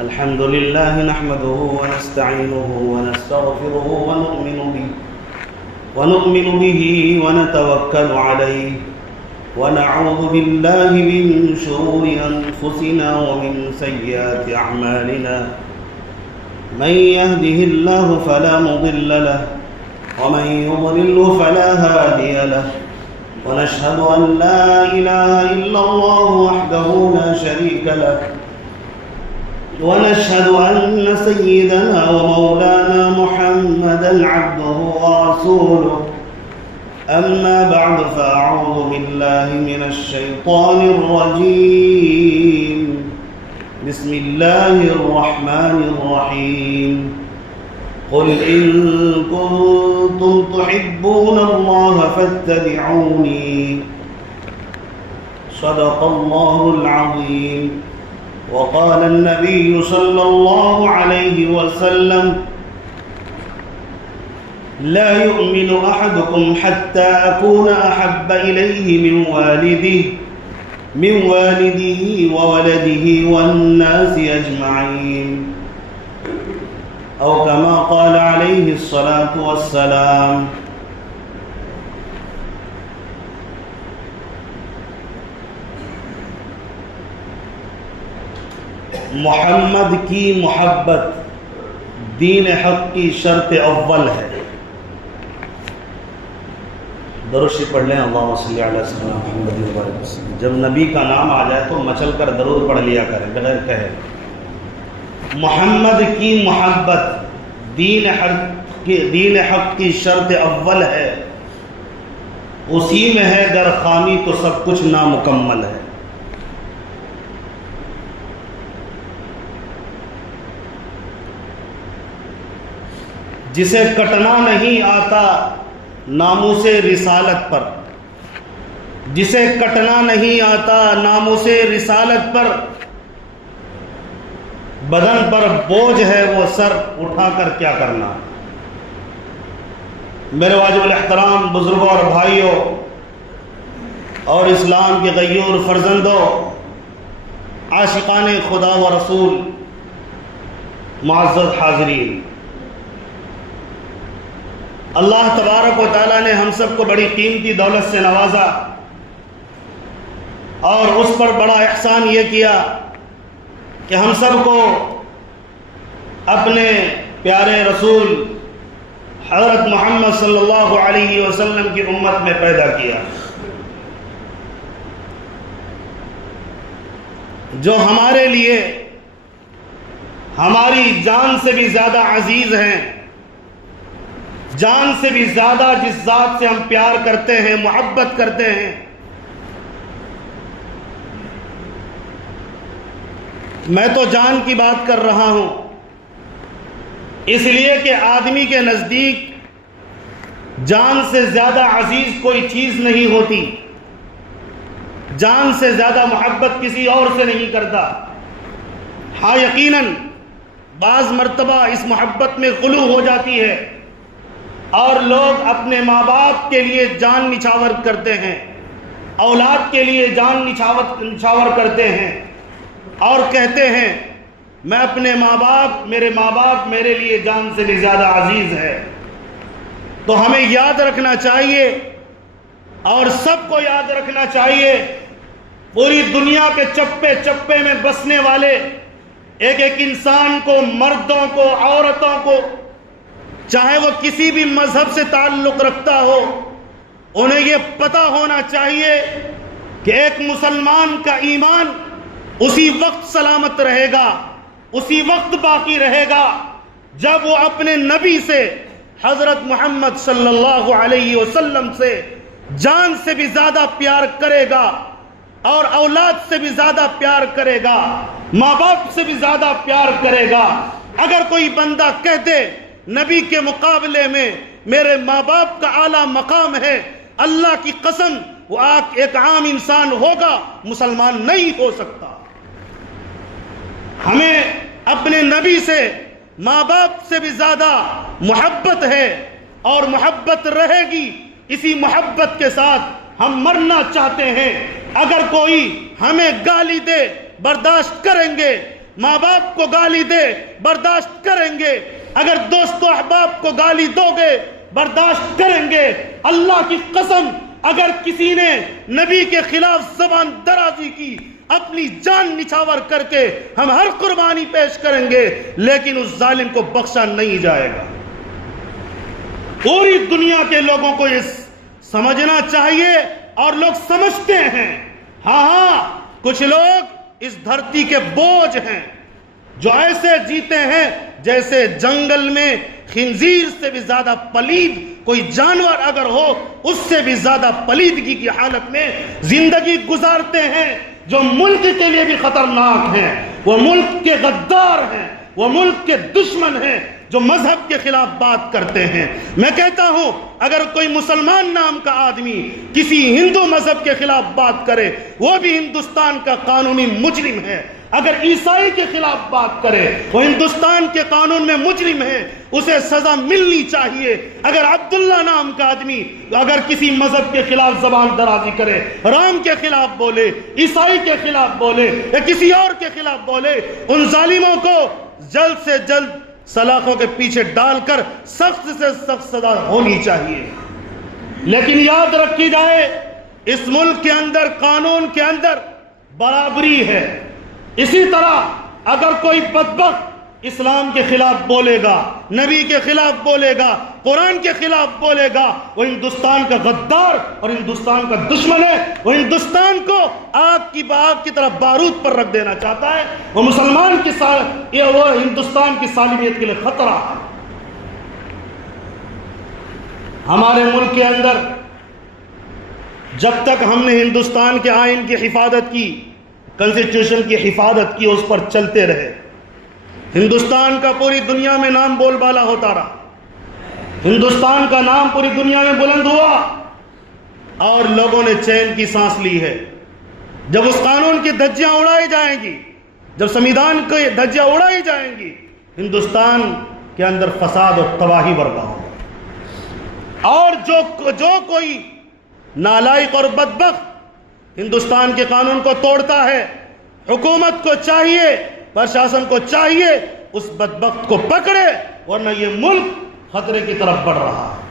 الحمد لله نحمده ونستعينه ونستغفره ونؤمن به ونتوكل عليه ونعوذ بالله من شرور أنفسنا ومن سيئات أعمالنا من يهده الله فلا مضل له ومن يضلله فلا هادي له ونشهد أن لا إله إلا الله وحده لا شريك له ونشهد أن سيدنا ومولانا محمدا عبده ورسوله أما بعد فأعوذ بالله من الشيطان الرجيم بسم الله الرحمن الرحيم قل إن كنتم تحبون الله فاتبعوني صدق الله العظيم وقال النبي صلى الله عليه وسلم لا يؤمن أحدكم حتى أكون أحب إليه من والده وولده والناس أجمعين أو كما قال عليه الصلاة والسلام. محمد کی محبت دین حق کی شرط اول ہے. درود شریف پڑھ لیں. اللہم صلی علی سیدنا محمد وبارک وسلم. جب نبی کا نام آ جائے تو مچل کر درود پڑھ لیا کریں بغیر کہے. محمد کی محبت دین حق کی شرط اول ہے. اسی میں ہے گر خامی تو سب کچھ نامکمل ہے. جسے کٹنا نہیں آتا ناموس رسالت پر، جسے کٹنا نہیں آتا ناموس رسالت پر، بدن پر بوجھ ہے وہ سر اٹھا کر کیا کرنا. میرے واجب الاحترام بزرگوں اور بھائیوں اور اسلام کے غیور فرزندوں، عاشقان خدا و رسول، معزز حاضرین، اللہ تبارک و تعالیٰ نے ہم سب کو بڑی قیمتی دولت سے نوازا اور اس پر بڑا احسان یہ کیا کہ ہم سب کو اپنے پیارے رسول حضرت محمد صلی اللہ علیہ وسلم کی امت میں پیدا کیا، جو ہمارے لیے ہماری جان سے بھی زیادہ عزیز ہیں، جان سے بھی زیادہ جس ذات سے ہم پیار کرتے ہیں، محبت کرتے ہیں. میں تو جان کی بات کر رہا ہوں اس لیے کہ آدمی کے نزدیک جان سے زیادہ عزیز کوئی چیز نہیں ہوتی، جان سے زیادہ محبت کسی اور سے نہیں کرتا. ہاں یقیناً بعض مرتبہ اس محبت میں غلو ہو جاتی ہے اور لوگ اپنے ماں باپ کے لیے جان نچھاور کرتے ہیں، اولاد کے لیے جان نچھاور کرتے ہیں اور کہتے ہیں میں اپنے میرے ماں باپ میرے لیے جان سے بھی زیادہ عزیز ہے. تو ہمیں یاد رکھنا چاہیے اور سب کو یاد رکھنا چاہیے، پوری دنیا کے چپے چپے میں بسنے والے ایک ایک انسان کو، مردوں کو، عورتوں کو، چاہے وہ کسی بھی مذہب سے تعلق رکھتا ہو، انہیں یہ پتہ ہونا چاہیے کہ ایک مسلمان کا ایمان اسی وقت سلامت رہے گا، اسی وقت باقی رہے گا جب وہ اپنے نبی سے، حضرت محمد صلی اللہ علیہ وسلم سے جان سے بھی زیادہ پیار کرے گا اور اولاد سے بھی زیادہ پیار کرے گا، ماں باپ سے بھی زیادہ پیار کرے گا. اگر کوئی بندہ کہہ دے نبی کے مقابلے میں میرے ماں باپ کا اعلیٰ مقام ہے، اللہ کی قسم وہ ایک عام انسان ہوگا، مسلمان نہیں ہو سکتا. ہمیں اپنے نبی سے، ماں باپ سے بھی زیادہ محبت ہے اور محبت رہے گی. اسی محبت کے ساتھ ہم مرنا چاہتے ہیں. اگر کوئی ہمیں گالی دے برداشت کریں گے، ماں باپ کو گالی دے برداشت کریں گے، اگر دوست و احباب کو گالی دو گے برداشت کریں گے، اللہ کی قسم اگر کسی نے نبی کے خلاف زبان درازی کی اپنی جان نچھاور کر کے ہم ہر قربانی پیش کریں گے، لیکن اس ظالم کو بخشا نہیں جائے گا۔ پوری دنیا کے لوگوں کو یہ سمجھنا چاہیے، اور لوگ سمجھتے ہیں۔ ہاں کچھ لوگ اس دھرتی کے بوجھ ہیں جو ایسے جیتے ہیں جیسے جنگل میں خنزیر سے بھی زیادہ پلید کوئی جانور اگر ہو اس سے بھی زیادہ پلیدگی کی حالت میں زندگی گزارتے ہیں، جو ملک کے لیے بھی خطرناک ہیں، وہ ملک کے غدار ہیں، وہ ملک کے دشمن ہیں، جو مذہب کے خلاف بات کرتے ہیں۔ میں کہتا ہوں اگر کوئی مسلمان نام کا آدمی کسی ہندو مذہب کے خلاف بات کرے وہ بھی ہندوستان کا قانونی مجرم ہے، اگر عیسائی کے خلاف بات کرے وہ ہندوستان کے قانون میں مجرم ہے، اسے سزا ملنی چاہیے۔ اگر عبداللہ نام کا آدمی اگر کسی مذہب کے خلاف زبان درازی کرے، رام کے خلاف بولے، عیسائی کے خلاف بولے یا کسی اور کے خلاف بولے، ان ظالموں کو جلد سے جلد سلاخوں کے پیچھے ڈال کر سخت سے سخت سزا ہونی چاہیے۔ لیکن یاد رکھی جائے اس ملک کے اندر قانون کے اندر برابری ہے۔ اسی طرح اگر کوئی بدبخت اسلام کے خلاف بولے گا، نبی کے خلاف بولے گا، قرآن کے خلاف بولے گا، وہ ہندوستان کا غدار اور ہندوستان کا دشمن ہے، وہ ہندوستان کو آگ کی طرف بارود پر رکھ دینا چاہتا ہے، وہ مسلمان کی وہ ہندوستان کی سالمیت کے لیے خطرہ ہے۔ ہمارے ملک کے اندر جب تک ہم نے ہندوستان کے آئین کی حفاظت کی، کنسٹیٹیوشن کی حفاظت کی، اس پر چلتے رہے، ہندوستان کا پوری دنیا میں نام بول بالا ہوتا رہا، ہندوستان کا نام پوری دنیا میں بلند ہوا اور لوگوں نے چین کی سانس لی ہے۔ جب اس قانون کی دھجیاں اڑائی جائیں گی، جب سمویدھان کی دھجیاں اڑائی جائیں گی، ہندوستان کے اندر فساد اور تباہی برپا ہوگا۔ اور جو کوئی نالائق اور بدبخت ہندوستان کے قانون کو توڑتا ہے، حکومت کو چاہیے، پرشاسن کو چاہیے اس بدبخت کو پکڑے، ورنہ یہ ملک خطرے کی طرف بڑھ رہا ہے۔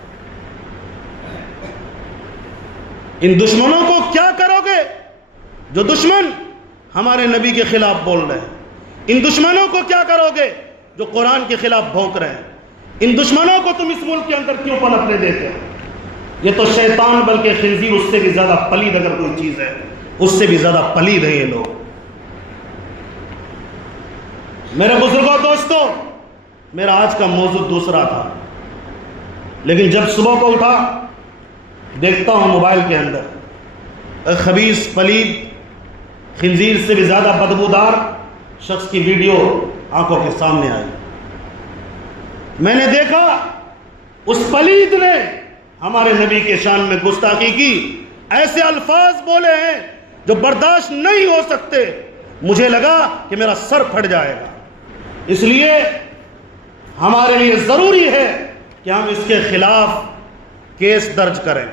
ان دشمنوں کو کیا کرو گے جو دشمن ہمارے نبی کے خلاف بول رہے ہیں؟ ان دشمنوں کو کیا کرو گے جو قرآن کے خلاف بھونک رہے ہیں؟ ان دشمنوں کو تم اس ملک کے اندر کیوں پنپنے دیتے ہو؟ یہ تو شیطان بلکہ خنزیر اس سے بھی زیادہ پلید اگر کوئی چیز ہے، اس سے بھی زیادہ پلید ہے یہ لوگ۔ میرے بزرگوں دوستوں، میرا آج کا موضوع دوسرا تھا، لیکن جب صبح کو اٹھا دیکھتا ہوں موبائل کے اندر ایک خبیث پلید خنزیر سے بھی زیادہ بدبودار شخص کی ویڈیو آنکھوں کے سامنے آئی۔ میں نے دیکھا اس پلید نے ہمارے نبی کے شان میں گستاخی کی، ایسے الفاظ بولے ہیں جو برداشت نہیں ہو سکتے۔ مجھے لگا کہ میرا سر پھٹ جائے گا، اس لیے ہمارے لیے ضروری ہے کہ ہم اس کے خلاف کیس درج کریں،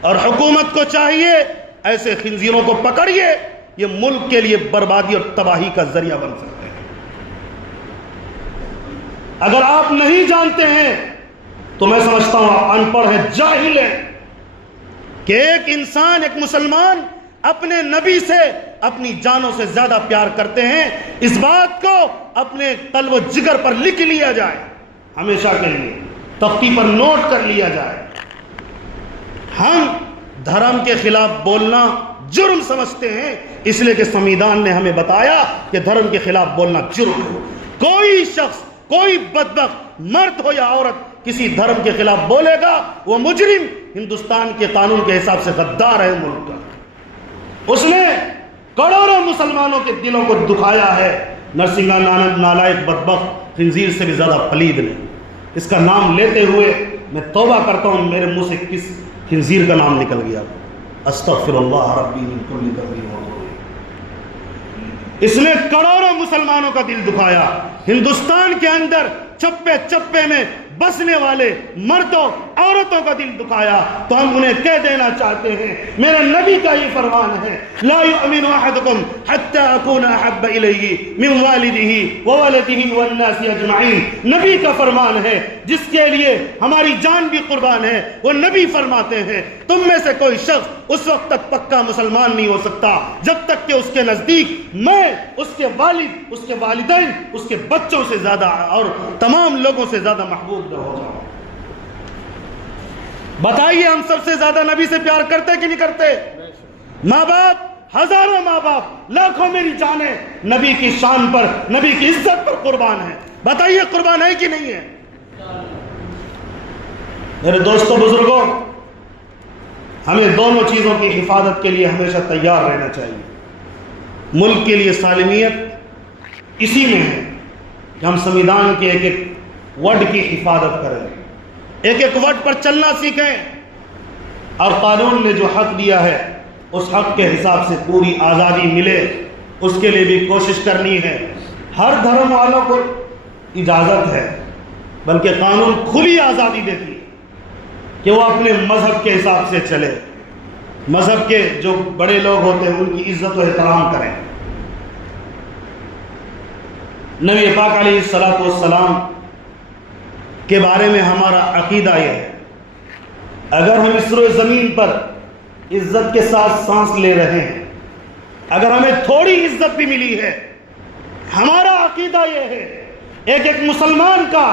اور حکومت کو چاہیے ایسے خنزیروں کو پکڑیے، یہ ملک کے لیے بربادی اور تباہی کا ذریعہ بن سکتے ہیں۔ اگر آپ نہیں جانتے ہیں تو میں سمجھتا ہوں آپ ان پڑھ ہیں، جاہل ہیں، کہ ایک انسان، ایک مسلمان اپنے نبی سے اپنی جانوں سے زیادہ پیار کرتے ہیں، اس بات کو اپنے قلب و جگر پر لکھ لیا جائے، ہمیشہ کے لیے تختی پر نوٹ کر لیا جائے۔ ہم دھرم کے خلاف بولنا جرم سمجھتے ہیں، اس لیے کہ سمویدھان نے ہمیں بتایا کہ دھرم کے خلاف بولنا جرم ہے۔ کوئی شخص، کوئی بدبخت مرد ہو یا عورت کسی دھرم کے خلاف بولے گا وہ مجرم، ہندوستان کے قانون کے حساب سے غدار ہے ملک کا۔ اس نے کروڑوں مسلمانوں کے دلوں کو دکھایا ہے۔ نرسنگا نالائق بدبخت خنزیر سے بھی زیادہ پلید نے، اس کا نام لیتے ہوئے میں توبہ کرتا ہوں میرے منہ سے کس خنزیر کا نام نکل گیا، استغفر اللہ ربی من کل ذنب و خطیئہ۔ اس نے کروڑوں مسلمانوں کا دل دکھایا۔ ہندوستان کے اندر چپے چپے میں بسنے والے مردوں عورتوں کا دل دکھایا تو ہم انہیں کہہ دینا چاہتے ہیں، میرے نبی کا یہ فرمان ہے، لا یؤمن احدکم حتی اکون احب الیہ من والدہ وولدہ والناس اجمعین۔ نبی کا فرمان ہے، جس کے لیے ہماری جان بھی قربان ہے، وہ نبی فرماتے ہیں تم میں سے کوئی شخص اس وقت تک پکا مسلمان نہیں ہو سکتا جب تک کہ اس کے نزدیک میں اس کے والد، اس کے والدین، اس کے بچوں سے زیادہ اور تمام لوگوں سے زیادہ محبوب نہ ہو جاؤں۔ بتائیے ہم سب سے زیادہ نبی سے پیار کرتے کہ نہیں کرتے؟ ماں باپ، ہزاروں ماں باپ، لاکھوں میری جانیں نبی کی شان پر، نبی کی عزت پر قربان ہیں۔ بتائیے قربان ہے کہ نہیں ہے؟ میرے دوستوں بزرگوں، ہمیں دونوں چیزوں کی حفاظت کے لیے ہمیشہ تیار رہنا چاہیے۔ ملک کے لیے سالمیت اسی میں ہے کہ ہم سنویدھان کے ایک ایک ورڈ کی حفاظت کریں، ایک ایک ورڈ پر چلنا سیکھیں، اور قانون نے جو حق دیا ہے اس حق کے حساب سے پوری آزادی ملے اس کے لیے بھی کوشش کرنی ہے۔ ہر دھرم والوں کو اجازت ہے، بلکہ قانون کھلی آزادی دیتی ہے کہ وہ اپنے مذہب کے حساب سے چلے، مذہب کے جو بڑے لوگ ہوتے ہیں ان کی عزت و احترام کریں۔ نبی پاک علیہ السلام کے بارے میں ہمارا عقیدہ یہ ہے، اگر ہم اس روئے زمین پر عزت کے ساتھ سانس لے رہے ہیں، اگر ہمیں تھوڑی عزت بھی ملی ہے، ہمارا عقیدہ یہ ہے، ایک ایک مسلمان کا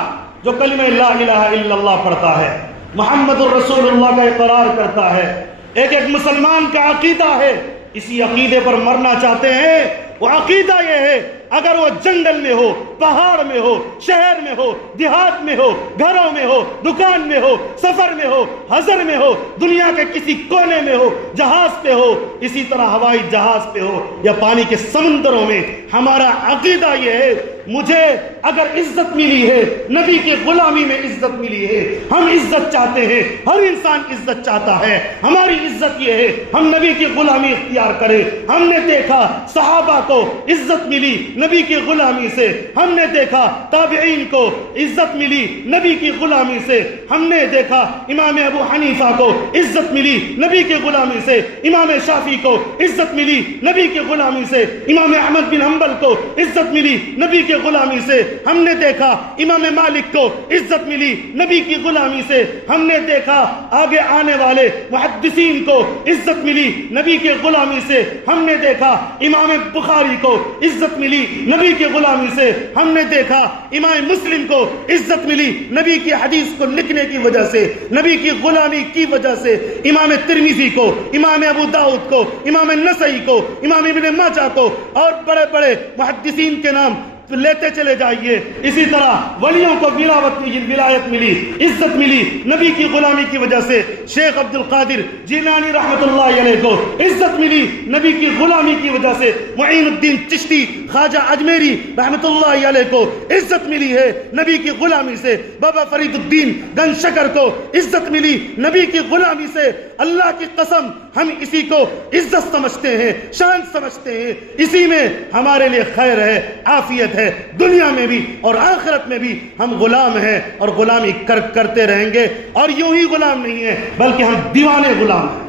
جو کلمہ لا الہ الا اللہ پڑھتا ہے، محمد الرسول اللہ کا اقرار کرتا ہے، ایک ایک مسلمان کا عقیدہ ہے، اسی عقیدے پر مرنا چاہتے ہیں۔ وہ عقیدہ یہ ہے، اگر وہ جنگل میں ہو، پہاڑ میں ہو، شہر میں ہو، دیہات میں ہو، گھروں میں ہو، دکان میں ہو، سفر میں ہو، حضر میں ہو، دنیا کے کسی کونے میں ہو، جہاز پہ ہو، اسی طرح ہوائی جہاز پہ ہو یا پانی کے سمندروں میں، ہمارا عقیدہ یہ ہے، مجھے اگر عزت ملی ہے، نبی کی غلامی میں عزت ملی ہے، ہم عزت چاہتے ہیں، ہر انسان عزت چاہتا ہے، ہماری عزت یہ ہے ہم نبی کی غلامی اختیار کریں۔ ہم نے دیکھا صحابہ کو عزت ملی نبی کی غلامی سے، ہم نے دیکھا تابعین کو عزت ملی نبی کی غلامی سے، ہم نے دیکھا امام ابو حنیفہ کو عزت ملی نبی کی غلامی سے، امام شافعی کو عزت ملی نبی کی غلامی سے، امام احمد بن حنبل کو عزت ملی نبی کی غلامی سے، ہم نے دیکھا امام مالک کو عزت ملی نبی کی غلامی سے، ہم نے دیکھا آگے آنے والے محدثین کو عزت ملی نبی کی غلامی سے، ہم نے دیکھا امام بخاری کو عزت ملی نبی کی غلامی سے، ہم نے دیکھا امام مسلم کو عزت ملی نبی کی حدیث کو لکھنے کی وجہ سے، نبی کی غلامی کی وجہ سے، امام ترمذی کو، امام ابو داؤد کو، امام نسائی کو، امام ابن ماجہ کو، اور بڑے بڑے محدثین کے نام لیتے چلے جائیے۔ اسی طرح ولیوں کو ولایت ملی، عزت ملی نبی کی غلامی کی وجہ سے، شیخ عبد القادر جیلانی رحمت اللہ علیہ کو عزت ملی نبی کی غلامی کی وجہ سے، معین الدین چشتی خواجہ اجمیری رحمت اللہ علیہ کو عزت ملی ہے نبی کی غلامی سے، بابا فرید الدین گنج شکر کو عزت ملی نبی کی غلامی سے۔ اللہ کی قسم ہم اسی کو عزت سمجھتے ہیں، شان سمجھتے ہیں، اسی میں ہمارے لیے خیر ہے، عافیت ہے، دنیا میں بھی اور آخرت میں بھی ہم غلام ہیں اور غلامی کرتے رہیں گے، اور یوں ہی غلام نہیں ہیں بلکہ ہم دیوانے غلام ہیں۔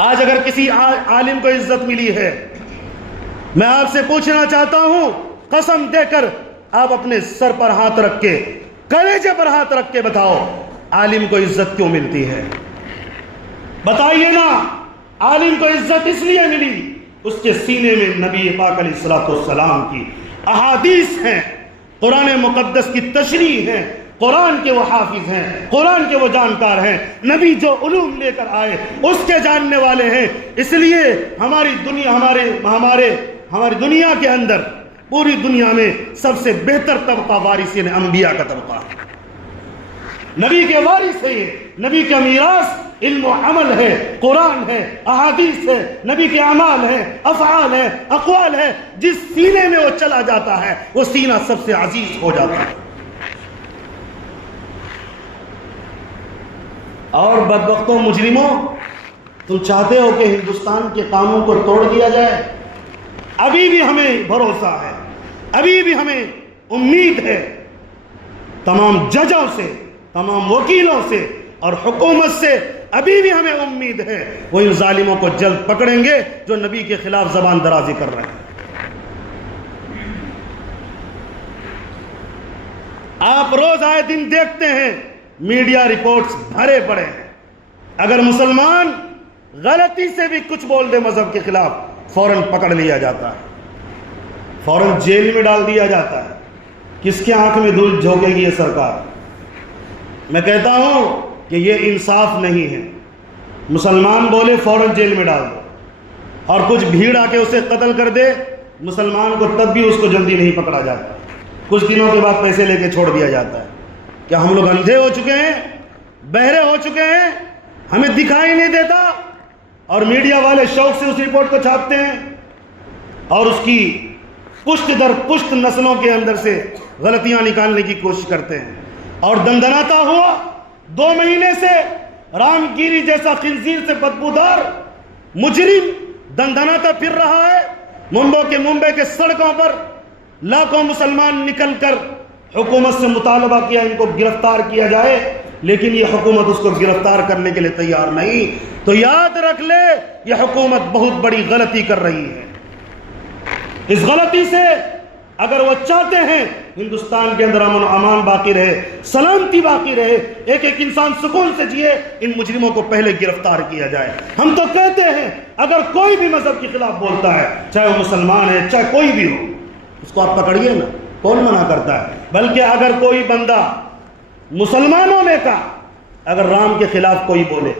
آج اگر کسی عالم کو عزت ملی ہے، میں آپ سے پوچھنا چاہتا ہوں، قسم دے کر آپ اپنے سر پر ہاتھ رکھ کے، کلیجے پر ہاتھ رکھ کے بتاؤ عالم کو عزت کیوں ملتی ہے؟ بتائیے نا، عالم کو عزت اس لیے ملی اس کے سینے میں نبی پاک علیہ السلام کی احادیث ہیں، قرآن مقدس کی تشریح ہے، قرآن کے وہ حافظ ہیں، قرآن کے وہ جانکار ہیں، نبی جو علوم لے کر آئے اس کے جاننے والے ہیں۔ اس لیے ہماری دنیا کے اندر، پوری دنیا میں سب سے بہتر طبقہ وارثین انبیاء کا طبقہ ہے، نبی کے وارث ہے، نبی کا میراث علم و عمل ہے، قرآن ہے، احادیث ہے، نبی کے اعمال ہے، افعال ہے، اقوال ہے، جس سینے میں وہ چلا جاتا ہے وہ سینہ سب سے عزیز ہو جاتا ہے۔ اور بدبختوں، مجرموں، تم چاہتے ہو کہ ہندوستان کے قانون کو توڑ دیا جائے؟ ابھی بھی ہمیں بھروسہ ہے، ابھی بھی ہمیں امید ہے تمام ججوں سے، تمام وکیلوں سے اور حکومت سے ابھی بھی ہمیں امید ہے وہ ان ظالموں کو جلد پکڑیں گے جو نبی کے خلاف زبان درازی کر رہے ہیں۔ آپ روز آئے دن دیکھتے ہیں میڈیا رپورٹس بھرے پڑے ہیں، اگر مسلمان غلطی سے بھی کچھ بول دے مذہب کے خلاف فوراً پکڑ لیا جاتا ہے، فوراً جیل میں ڈال دیا جاتا ہے۔ کس کے آنکھ میں دھول جھونکے گی یہ سرکار؟ میں کہتا ہوں کہ یہ انصاف نہیں ہے۔ مسلمان بولے فوراً جیل میں ڈال دو، اور کچھ بھیڑ آ کے اسے قتل کر دے مسلمان کو، تب بھی اس کو جلدی نہیں پکڑا جاتا، کچھ دنوں کے بعد پیسے لے کے چھوڑ دیا جاتا ہے۔ کیا ہم لوگ اندھے ہو چکے ہیں، بہرے ہو چکے ہیں، ہمیں دکھائی نہیں دیتا؟ اور میڈیا والے شوق سے اس رپورٹ کو چھاپتے ہیں اور اس کی پشت در پشت نسلوں کے اندر سے غلطیاں نکالنے کی کوشش کرتے ہیں۔ اور دندناتا ہوا 2 مہینے سے رام گیری جیسا خنزیر سے بدبودار مجرم دندناتا پھر رہا ہے۔ ممبئی کے سڑکوں پر لاکھوں مسلمان نکل کر حکومت سے مطالبہ کیا ان کو گرفتار کیا جائے، لیکن یہ حکومت اس کو گرفتار کرنے کے لیے تیار نہیں۔ تو یاد رکھ لے یہ حکومت بہت بڑی غلطی کر رہی ہے۔ اس غلطی سے اگر وہ چاہتے ہیں ہندوستان کے اندر امن و امان باقی رہے، سلامتی باقی رہے، ایک ایک انسان سکون سے جیے، ان مجرموں کو پہلے گرفتار کیا جائے۔ ہم تو کہتے ہیں اگر کوئی بھی مذہب کے خلاف بولتا ہے، چاہے وہ مسلمان ہے چاہے کوئی بھی ہو، اس کو آپ پکڑیے نا، کون منع کرتا ہے؟ بلکہ اگر کوئی بندہ مسلمانوں میں کا اگر رام کے خلاف کوئی بولے،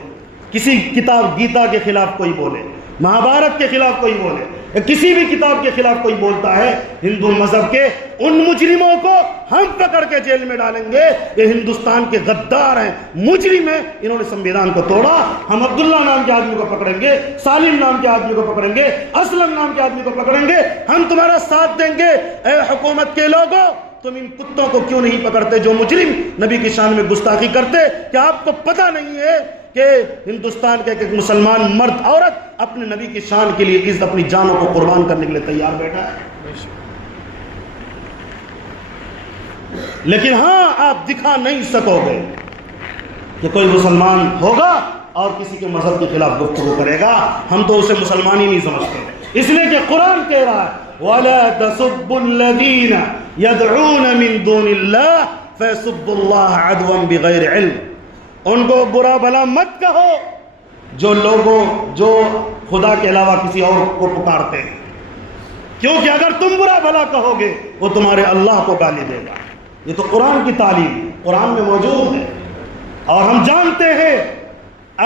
کسی کتاب گیتا کے خلاف کوئی بولے، مہابھارت کے خلاف کوئی بولے، کسی بھی کتاب کے خلاف کوئی بولتا ہے ہندو مذہب کے، ان مجرموں کو ہم پکڑ کے جیل میں ڈالیں گے۔ یہ ہندوستان کے غدار ہیں، مجرم ہیں، انہوں نے سنویدھان کو توڑا۔ ہم عبداللہ نام کے آدمی کو پکڑیں گے، سالم نام کے آدمی کو پکڑیں گے، اسلم نام کے آدمی کو پکڑیں گے، ہم تمہارا ساتھ دیں گے۔ اے حکومت کے لوگوں، تم ان کتوں کو کیوں نہیں پکڑتے جو مجرم نبی کی شان میں گستاخی کرتے؟ کیا آپ کو پتہ نہیں ہے کہ ہندوستان کے ایک مسلمان مرد عورت اپنے نبی کی شان کے لیے اپنی جانوں کو قربان کرنے کے لیے تیار بیٹھا ہے؟ لیکن ہاں، آپ دکھا نہیں سکو گے کہ کوئی مسلمان ہوگا اور کسی کے مذہب کے خلاف گفتگو کرے گا۔ ہم تو اسے مسلمان ہی نہیں سمجھتے، اس لیے کہ قرآن کہہ رہا ہے وَلَا تَسُبُّوا الَّذِينَ يَدْعُونَ مِن دُونِ اللَّهِ فَيَسُبُّوا اللَّهَ عَدْوًا بِغَيْرِ عِلْمٍ۔ ان کو برا بھلا مت کہو جو خدا کے علاوہ کسی اور کو پکارتے ہیں، کیونکہ اگر تم برا بھلا کہو گے وہ تمہارے اللہ کو گالی دے گا۔ یہ تو قرآن کی تعلیم قرآن میں موجود ہے، اور ہم جانتے ہیں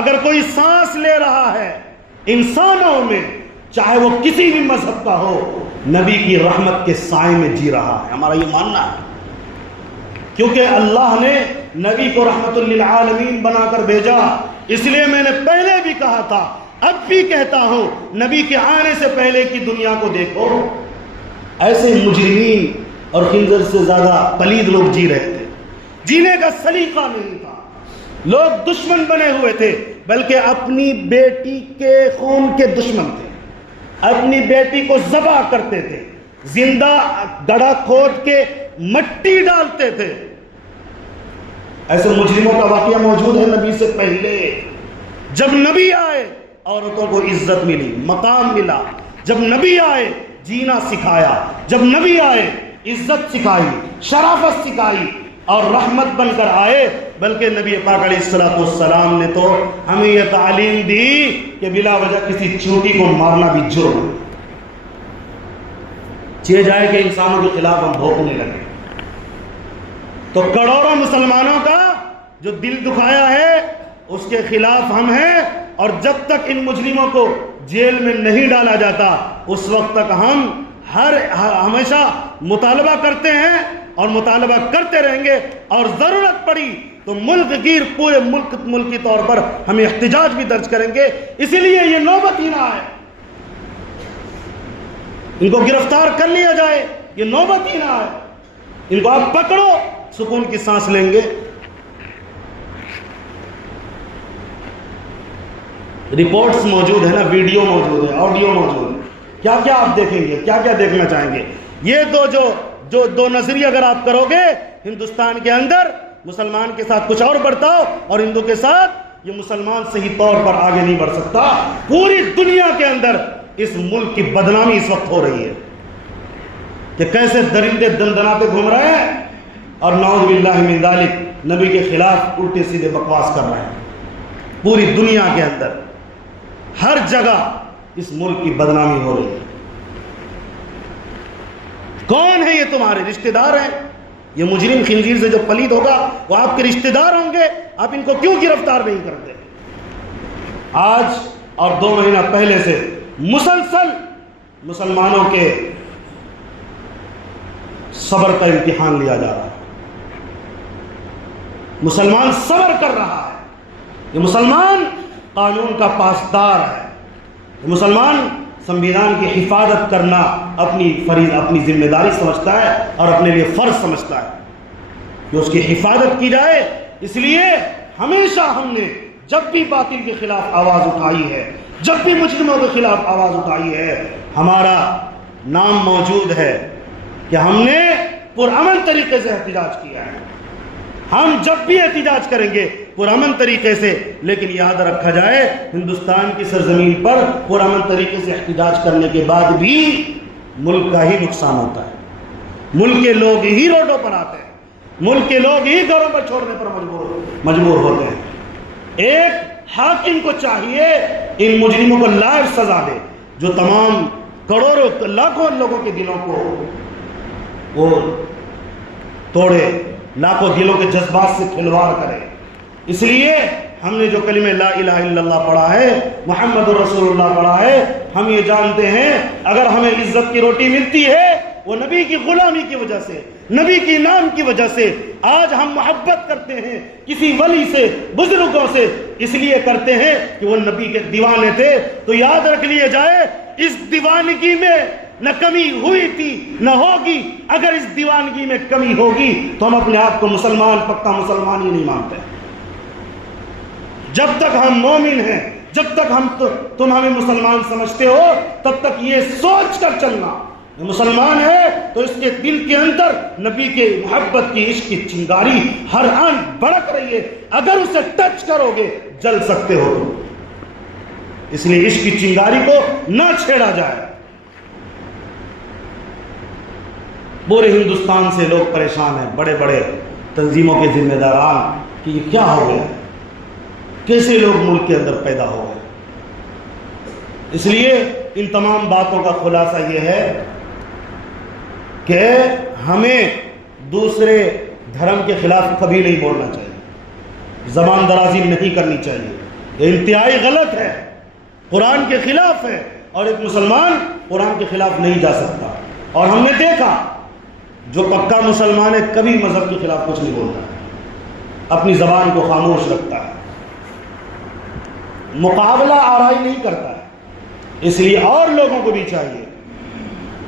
اگر کوئی سانس لے رہا ہے انسانوں میں، چاہے وہ کسی بھی مذہب کا ہو، نبی کی رحمت کے سائے میں جی رہا ہے، ہمارا یہ ماننا ہے، کیونکہ اللہ نے نبی کو رحمت للعالمین بنا کر بھیجا۔ اس لیے میں نے پہلے بھی کہا تھا، اب بھی کہتا ہوں، نبی کے آنے سے پہلے کی دنیا کو دیکھو، ایسے مجرمین اور خنزر سے زیادہ پلید لوگ جی رہے تھے، جینے کا سلیقہ نہیں تھا، لوگ دشمن بنے ہوئے تھے، بلکہ اپنی بیٹی کے خون کے دشمن تھے، اپنی بیٹی کو ذبح کرتے تھے، زندہ گڑھا کھود کے مٹی ڈالتے تھے۔ ایسے مجرموں کا واقعہ موجود ہے نبی سے پہلے۔ جب نبی آئے عورتوں کو عزت ملی، مقام ملا، جب نبی آئے جینا سکھایا، جب نبی آئے عزت سکھائی، شرافت سکھائی، اور رحمت بن کر آئے۔ بلکہ نبی پاک علیہ السلام نے تو ہمیں یہ تعلیم دی کہ بلا وجہ کسی چونٹی کو مارنا بھی جرم ہے، چاہے جائے کہ انسانوں کے خلاف ہم بھونکنے لگے۔ تو کروڑوں مسلمانوں کا جو دل دکھایا ہے اس کے خلاف ہم ہیں، اور جب تک ان مجرموں کو جیل میں نہیں ڈالا جاتا اس وقت تک ہم ہمیشہ مطالبہ کرتے ہیں اور مطالبہ کرتے رہیں گے، اور ضرورت پڑی تو ملک گیر پورے ملکی طور پر ہم احتجاج بھی درج کریں گے۔ اسی لیے یہ نوبت ہی نہ آئے ان کو گرفتار کر لیا جائے، یہ نوبت ہی نہ آئے، ان کو آپ پکڑو، سکون کی سانس لیں گے۔ رپورٹس موجود ہے نا، ویڈیو موجود ہے، آڈیو موجود ہے، کیا کیا آپ دیکھیں گے، کیا کیا دیکھنا چاہیں گے؟ یہ تو جو جو دو نظریہ اگر آپ کرو گے ہندوستان کے اندر مسلمان کے ساتھ کچھ اور برتاؤ اور ہندو کے ساتھ، یہ مسلمان صحیح طور پر آگے نہیں بڑھ سکتا۔ پوری دنیا کے اندر اس ملک کی بدنامی اس وقت ہو رہی ہے کہ کیسے درندے دندناتے گھوم رہے ہیں اور نعوذ باللہ من ذالک نبی کے خلاف الٹے سیدھے بکواس کر رہے ہیں۔ پوری دنیا کے اندر ہر جگہ اس ملک کی بدنامی ہو رہی ہے۔ کون ہے یہ؟ تمہارے رشتہ دار ہیں۔ یہ مجرم خنزیر سے جو پلید ہوگا وہ آپ کے رشتہ دار ہوں گے، آپ ان کو کیوں گرفتار نہیں کرتے؟ آج اور 2 مہینہ پہلے سے مسلسل مسلمانوں کے صبر کا امتحان لیا جا رہا ہے۔ مسلمان صبر کر رہا ہے۔ یہ مسلمان قانون کا پاسدار ہے۔ یہ مسلمان سنویدھان کی حفاظت کرنا اپنی ذمہ داری سمجھتا ہے اور اپنے لیے فرض سمجھتا ہے کہ اس کی حفاظت کی جائے۔ اس لیے ہمیشہ ہم نے جب بھی باطل کے خلاف آواز اٹھائی ہے، جب بھی مجرموں کے خلاف آواز اٹھائی ہے، ہمارا نام موجود ہے کہ ہم نے پرامن طریقے سے احتجاج کیا ہے۔ ہم جب بھی احتجاج کریں گے پرامن طریقے سے، لیکن یاد رکھا جائے ہندوستان کی سرزمین پر پرامن طریقے سے احتجاج کرنے کے بعد بھی ملک کا ہی نقصان ہوتا ہے۔ ملک کے لوگ ہی روڈوں پر آتے ہیں، ملک کے لوگ ہی گھروں پر چھوڑنے پر مجبور ہوتے ہیں۔ ایک حاکم کو چاہیے ان مجرموں کو لائیو سزا دے جو تمام کروڑوں لاکھوں لوگوں کے دلوں کو وہ توڑے، لاکھوں دلوں کے جذبات سے کھلواڑ کرے۔ اس لیے ہم نے جو کلمہ لا الہ الا اللہ پڑھا ہے، محمد رسول اللہ پڑھا ہے، ہم یہ جانتے ہیں اگر ہمیں عزت کی روٹی ملتی ہے وہ نبی کی غلامی کی وجہ سے، نبی کی نام کی وجہ سے۔ آج ہم محبت کرتے ہیں کسی ولی سے، بزرگوں سے، اس لیے کرتے ہیں کہ وہ نبی کے دیوانے تھے۔ تو یاد رکھ لیے جائے اس دیوانگی میں نہ کمی ہوئی تھی نہ ہوگی۔ اگر اس دیوانگی میں کمی ہوگی تو ہم اپنے آپ کو مسلمان، پکا مسلمان ہی نہیں مانتے۔ جب تک ہم مومن ہیں، جب تک تم ہمیں مسلمان سمجھتے ہو، تب تک یہ سوچ کر چلنا مسلمان ہے تو اس کے دل کے اندر نبی کے محبت کی، عشق کی چنگاری ہر آن بڑک رہی ہے۔ اگر اسے ٹچ کرو گے جل سکتے ہو تم۔ اس لیے عشق کی چنگاری کو نہ چھیڑا جائے۔ پورے ہندوستان سے لوگ پریشان ہیں، بڑے بڑے تنظیموں کے ذمہ داران، کہ یہ کیا ہو گیا، کیسے لوگ ملک کے اندر پیدا ہو گئے۔ اس لیے ان تمام باتوں کا خلاصہ یہ ہے کہ ہمیں دوسرے دھرم کے خلاف کبھی نہیں بولنا چاہیے، زبان درازی نہیں کرنی چاہیے، یہ انتہائی غلط ہے، قرآن کے خلاف ہے، اور ایک مسلمان قرآن کے خلاف نہیں جا سکتا۔ اور ہم نے دیکھا جو پکا مسلمان ہے کبھی مذہب کے خلاف کچھ نہیں بولتا، اپنی زبان کو خاموش رکھتا ہے، مقابلہ آرائی نہیں کرتا ہے۔ اس لیے اور لوگوں کو بھی چاہیے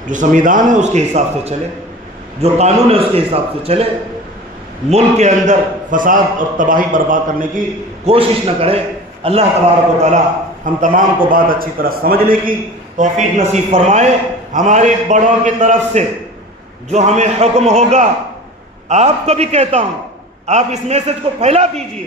جو سنویدھان ہے اس کے حساب سے چلے، جو قانون ہے اس کے حساب سے چلے، ملک کے اندر فساد اور تباہی برپا کرنے کی کوشش نہ کرے۔ اللہ تبارک و تعالی ہم تمام کو بات اچھی طرح سمجھنے کی توفیق نصیب فرمائے۔ ہمارے بڑوں کی طرف سے جو ہمیں حکم ہوگا، آپ کو بھی کہتا ہوں آپ اس میسج کو پھیلا دیجئے۔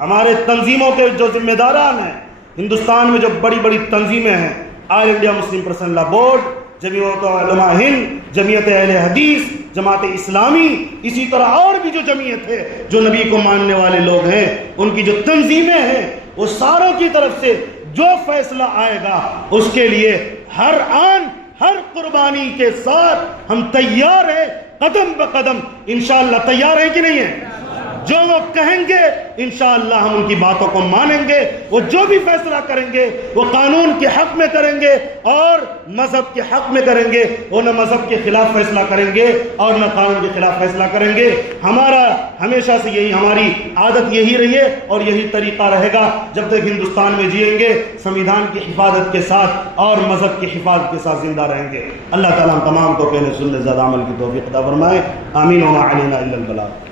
ہمارے تنظیموں کے جو ذمہ داران ہیں، ہندوستان میں جو بڑی بڑی تنظیمیں ہیں، آل انڈیا مسلم پرسنل لا بورڈ، جمعیت علماء ہند، جمعیت اہل حدیث، جماعت اسلامی، اسی طرح اور بھی جو جمعیت ہے، جو نبی کو ماننے والے لوگ ہیں، ان کی جو تنظیمیں ہیں، وہ ساروں کی طرف سے جو فیصلہ آئے گا اس کے لیے ہر آن ہر قربانی کے ساتھ ہم تیار ہیں، قدم بقدم انشاءاللہ۔ تیار ہیں کہ نہیں ہیں؟ جو وہ کہیں گے انشاءاللہ ہم ان کی باتوں کو مانیں گے۔ وہ جو بھی فیصلہ کریں گے وہ قانون کے حق میں کریں گے اور مذہب کے حق میں کریں گے۔ وہ نہ مذہب کے خلاف فیصلہ کریں گے اور نہ قانون کے خلاف فیصلہ کریں گے۔ ہمارا ہمیشہ سے یہی، ہماری عادت یہی رہی ہے اور یہی طریقہ رہے گا جب تک ہندوستان میں جئیں گے، سنویدھان کی حفاظت کے ساتھ اور مذہب کی حفاظت کے ساتھ زندہ رہیں گے۔ اللہ تعالیٰ ہم تمام کو کہنے سننے زیادہ عمل کی توفیق عطا فرمائے۔ آمین وما علینا الا البلاغ۔